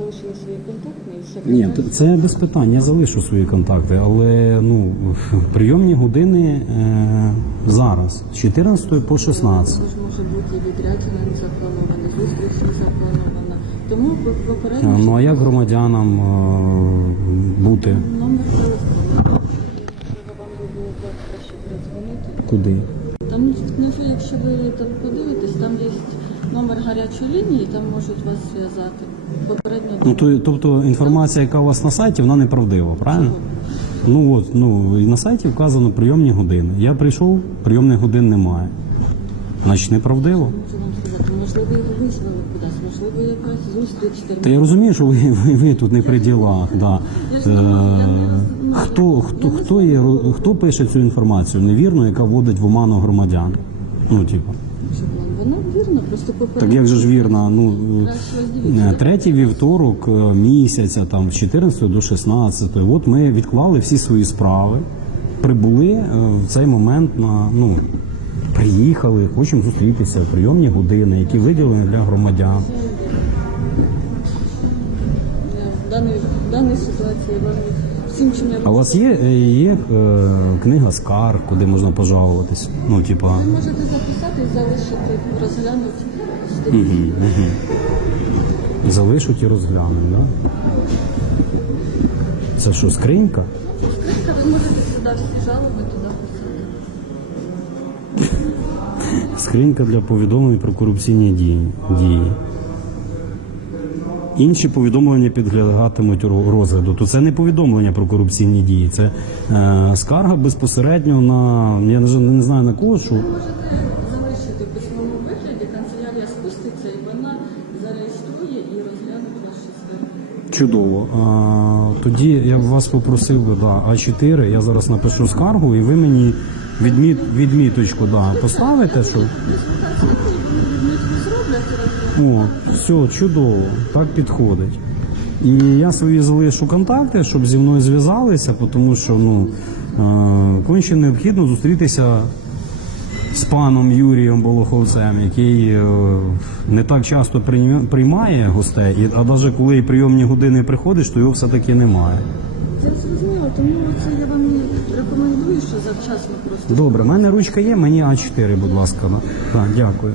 залишили свої і все. Ні, це без питань, я залишу свої контакти, але ну прийомні години е, зараз з 14 по 16. Також може бути відрядження не заплановане, зустріч не запланована. Тому ви попередньо Ну а як громадянам е, бути? номер телефону. Вам би було краще передзвонити. Куди? Там внизу, якщо ви там подивитесь, там є номер гарячої лінії, там можуть вас зв'язати. Попередньо Ну то тобто інформація, яка у вас на сайті, вона неправдива, правильно? Ну от ну і на сайті вказано прийомні години. Я прийшов, прийомних годин немає. Значить, неправдиво. можу вам сказати, можливо, його визвали кудись, можливо, якась зустріч Та я розумію, що ви, ви, ви тут не при ділах. Да. Я ж не знаю, я не Е, роз- хто, хто, хто, є, хто пише цю інформацію невірну, яка вводить в оману громадян? Ну, типу. Вірно, просто Так як же ж вірно, ну е, третій вівторок е, місяця, там з 14 до 16, от ми відклали всі свої справи, прибули е, в цей момент на ну. Приїхали, хочемо зустрітися в прийомні години, які виділені для громадян. В даній, в даній ситуації вам А у вас є, е, є е, книга скарг, куди можна пожалуватись? Ну, типа, Ви можете записати і залишити, розглянути. угу, угу. залишуть і розглянемо, да? Це що, скринька? Скринька, ви можете сюди всі жалоби туди писати. Скринька для повідомлень про корупційні дії. Інші повідомлення підлягатимуть ро- розгляду. То це не повідомлення про корупційні дії, це е, скарга безпосередньо на я не, не знаю на кого, що можете залишити в письмовому вигляді, канцелярія спуститься і вона зареєструє і розгляне ваші скарги. Чудово. А, тоді я б вас попросив би, да, А4, я зараз напишу скаргу, і ви мені відміт, відміточку да, поставите, що. О, все, чудово, так підходить. І я свої залишу контакти, щоб зі мною зв'язалися, тому що ну, е, конче необхідно зустрітися з паном Юрієм Болоховцем, який е, не так часто приймає гостей, а навіть коли прийомні години приходиш, то його все-таки немає. Я зрозуміла, тому це я вам рекомендую, що завчасно просто. Добре, в мене ручка є, мені А4, будь ласка. Так, дякую.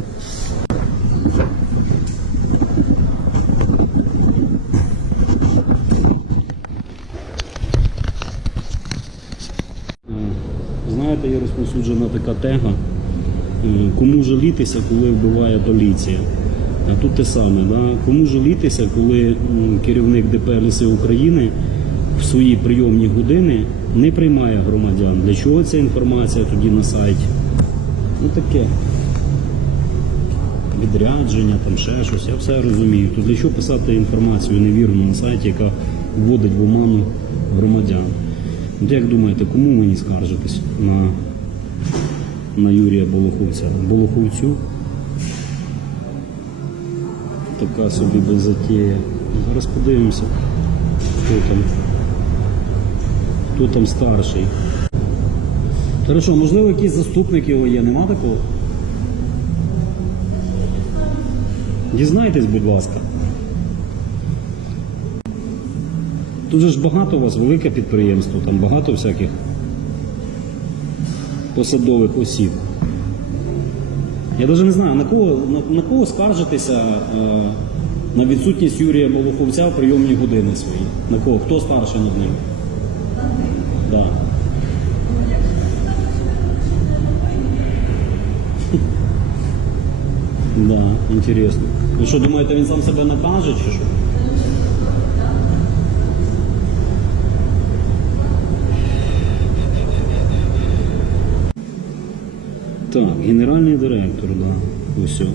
Знаєте, є розповсюджена така тега. е, Кому жалітися, коли вбиває поліція? Тут те саме, да? кому жалітися, коли керівник ДП «Ліси України свої прийомні години не приймає громадян. Для чого ця інформація тоді на сайті? Ну таке. Відрядження, там ще щось, я все розумію. То для чого писати інформацію невірну на сайті, яка вводить в оману громадян? От як думаєте, кому мені скаржитись на, на Юрія Болоховця? Болоховцю? Така собі беззатія. Зараз подивимося, хто там. Хто там старший. Хорошо, можливо, якийсь заступник його є, нема такого? Дізнайтесь, будь ласка. Тут же ж багато у вас, велике підприємство, там багато всяких посадових осіб. Я навіть не знаю, на кого, на, на кого скаржитися е, на відсутність Юрія Болоховця в прийомні години свої. На кого? Хто старший над ним? Да. Да, интересно. Ви що, думаєте, він сам себе накаже чи що? Так, генеральний директор, да. Ось. о.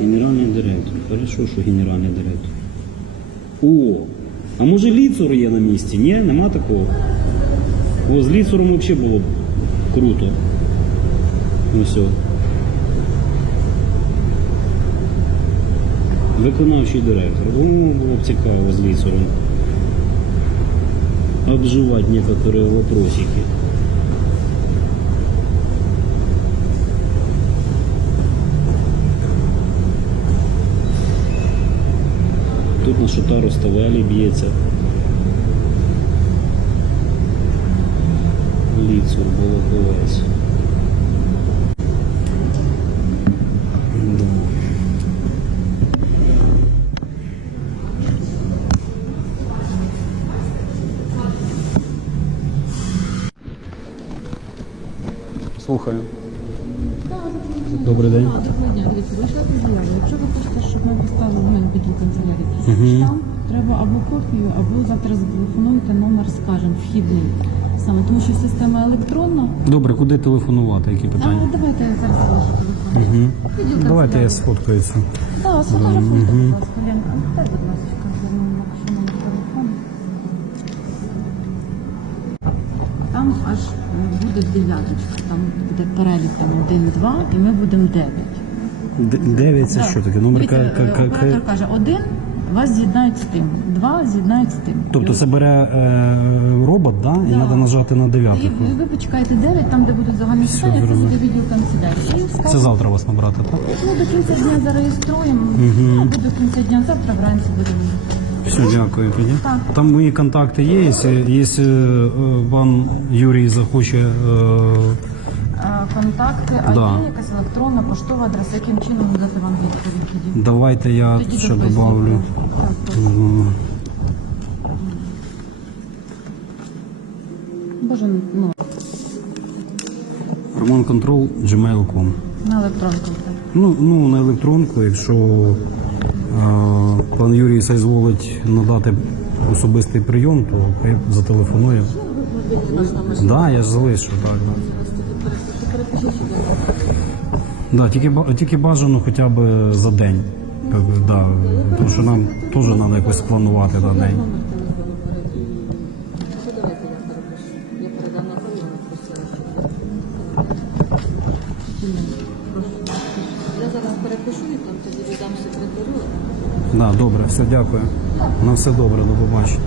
Генеральний директор. Хорошо, що генеральний директор. О! А може ліцур є на місці? Ні, нема такого. О, з ліцуром взагалі було б круто. Ось. о. Виконавчий директор. О, було б цікаво з ліцуром. Обживать некоторые вопросики. Понятно, що та Руставелі б'ється. Ліцур, Болоковець. Да. Слухаю. Добрий день. Дивіться, вийшла. Якщо ви хочете, щоб ми поставили в мене відділ канцелярії, штамп, треба або копію, або завтра зателефонуйте номер, скажемо, вхідний. Саме тому що система електронна. Добре, куди телефонувати? Які А питання? давайте я зараз телефон. Відділ Давайте я канцелярії. сфоткаю. Так, сфотографуйте, будь ласка, Ленка. Дай, будь ласка, Там аж е, буде дев'яточка, там буде перелік там 1, 2, і ми будемо 9. Д- Дев'ять це що таке? Номер Дивіться, ка- е, ка- ка- Оператор каже, один вас з'єднають з тим, два з'єднають з тим. Тобто це бере е, робот, да? і треба нажати на І дев'ятку. ви, ви почекаєте 9, там, де будуть загальні Все, питання, це буде відділ канцелярії. І Це завтра вас набрати, так? ну, до кінця дня зареєструємо, або до кінця дня завтра вранці будемо. Все, дякую тоді. Там мої контакти є. Якщо, якщо е, пан Юрій захоче. е, А, Контакти, а Да. є якась електронна, поштова адреса, яким чином дати вам відповідь тоді? Давайте я Тоді ще записуйте. добавлю. Так, Боже, ну, Роман Контрол gmail.com. на електронку. Ну, ну, на електронку, якщо е, пан Юрій дозволить надати особистий прийом, то я зателефоную. Так, да, я ж залишу, так. Да. Да, тільки, тільки бажано хоча б за день. Да, тому що нам теж треба якось планувати на день. Да, добре, все дякую. На все добре, до побачення.